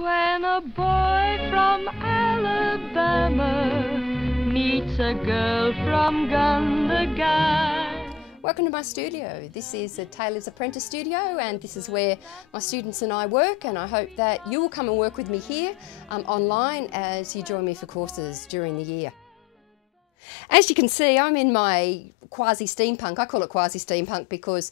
when a boy from Alabama meets a girl from Gundagai. Welcome to my studio. This is a Tailor's Apprentice studio, and this is where my students and I work, and I hope that you will come and work with me here online as you join me for courses during the year. As you can see, I'm in my quasi-steampunk. I call it quasi-steampunk because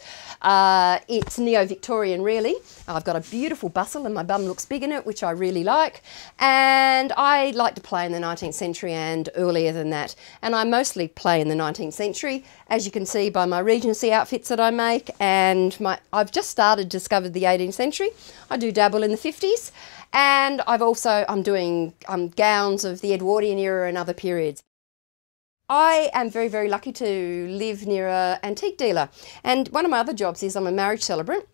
it's neo-Victorian really. I've got a beautiful bustle and my bum looks big in it, which I really like. And I like to play in the 19th century and earlier than that. And I mostly play in the 19th century, as you can see by my Regency outfits that I make. And I've just discovered the 18th century. I do dabble in the 50s. And I'm doing gowns of the Edwardian era and other periods. I am very, very lucky to live near an antique dealer, and one of my other jobs is I'm a marriage celebrant.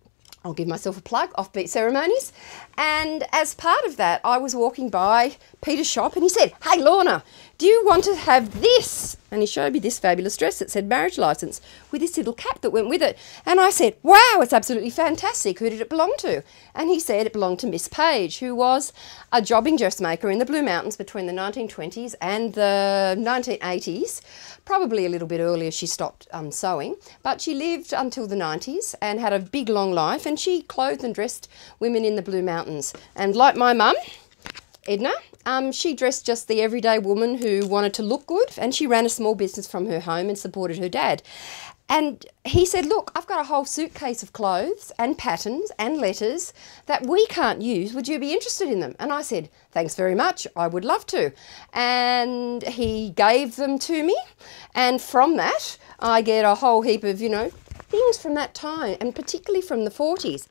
I'll give myself a plug, Offbeat Ceremonies, and as part of that I was walking by Peter's shop and he said, "Hey Lorna, do you want to have this?" And he showed me this fabulous dress that said marriage licence with this little cap that went with it. And I said, "Wow, it's absolutely fantastic. Who did it belong to?" And he said it belonged to Miss Page, who was a jobbing dressmaker in the Blue Mountains between the 1920s and the 1980s. Probably a little bit earlier she stopped sewing, but she lived until the 90s and had a big long life, and she clothed and dressed women in the Blue Mountains. And like my mum, Edna, she dressed just the everyday woman who wanted to look good, and she ran a small business from her home and supported her dad. And he said, "Look, I've got a whole suitcase of clothes and patterns and letters that we can't use. Would you be interested in them?" And I said, "Thanks very much, I would love to." And he gave them to me, and from that I get a whole heap of, things from that time, and particularly from the 40s.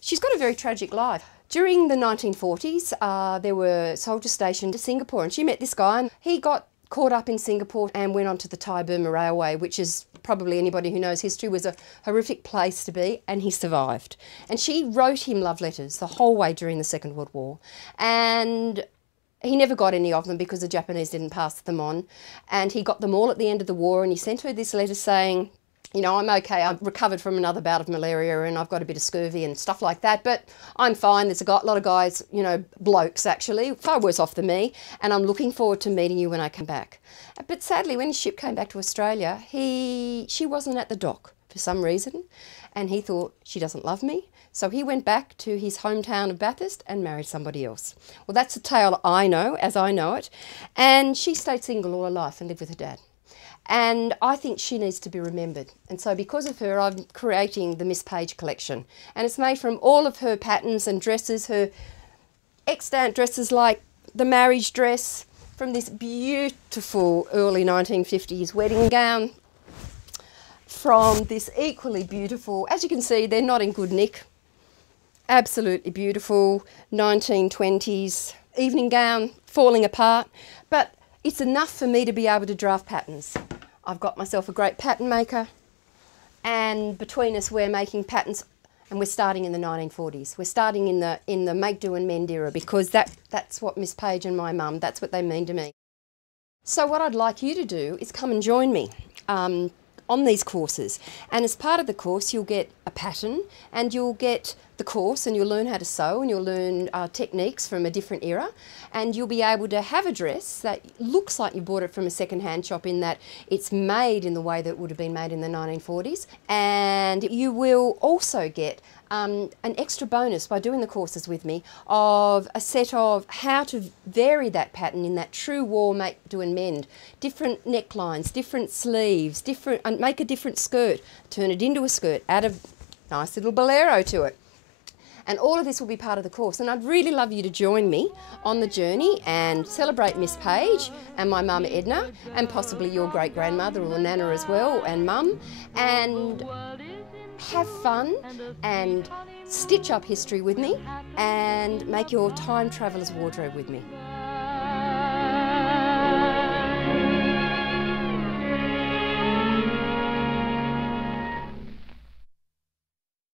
She's got a very tragic life. During the 1940s, there were soldiers stationed to Singapore, and she met this guy, and he got caught up in Singapore and went on to the Thai-Burma Railway, which is probably anybody who knows history was a horrific place to be, and he survived. And she wrote him love letters the whole way during the Second World War. And he never got any of them because the Japanese didn't pass them on. And he got them all at the end of the war, and he sent her this letter saying, "I'm okay, I've recovered from another bout of malaria and I've got a bit of scurvy and stuff like that, but I'm fine. There's a lot of guys, blokes actually, far worse off than me, and I'm looking forward to meeting you when I come back." But sadly, when his ship came back to Australia, she wasn't at the dock for some reason, and he thought, "She doesn't love me." So he went back to his hometown of Bathurst and married somebody else. Well, that's the tale I know, as I know it, and she stayed single all her life and lived with her dad. And I think she needs to be remembered. And so because of her, I'm creating the Miss Page collection. And it's made from all of her patterns and dresses, her extant dresses like the marriage dress, from this beautiful early 1950s wedding gown, from this equally beautiful, as you can see, they're not in good nick, absolutely beautiful 1920s evening gown, falling apart. But it's enough for me to be able to draft patterns. I've got myself a great pattern maker, and between us we're making patterns, and we're starting in the 1940s. We're starting in the make, do and mend era, because that's what Miss Page and my mum, that's what they mean to me. So what I'd like you to do is come and join me on these courses, and as part of the course you'll get a pattern, and you'll get the course, and you'll learn how to sew, and you'll learn techniques from a different era, and you'll be able to have a dress that looks like you bought it from a second-hand shop, in that it's made in the way that it would have been made in the 1940s. And you will also get an extra bonus by doing the courses with me of a set of how to vary that pattern in that true war make, do and mend. Different necklines, different sleeves, and make a different skirt, turn it into a skirt, add a nice little bolero to it. And all of this will be part of the course, and I'd really love you to join me on the journey and celebrate Miss Page and my mum Edna, and possibly your great-grandmother or Nana as well, and mum, and have fun and stitch up history with me and make your time traveller's wardrobe with me.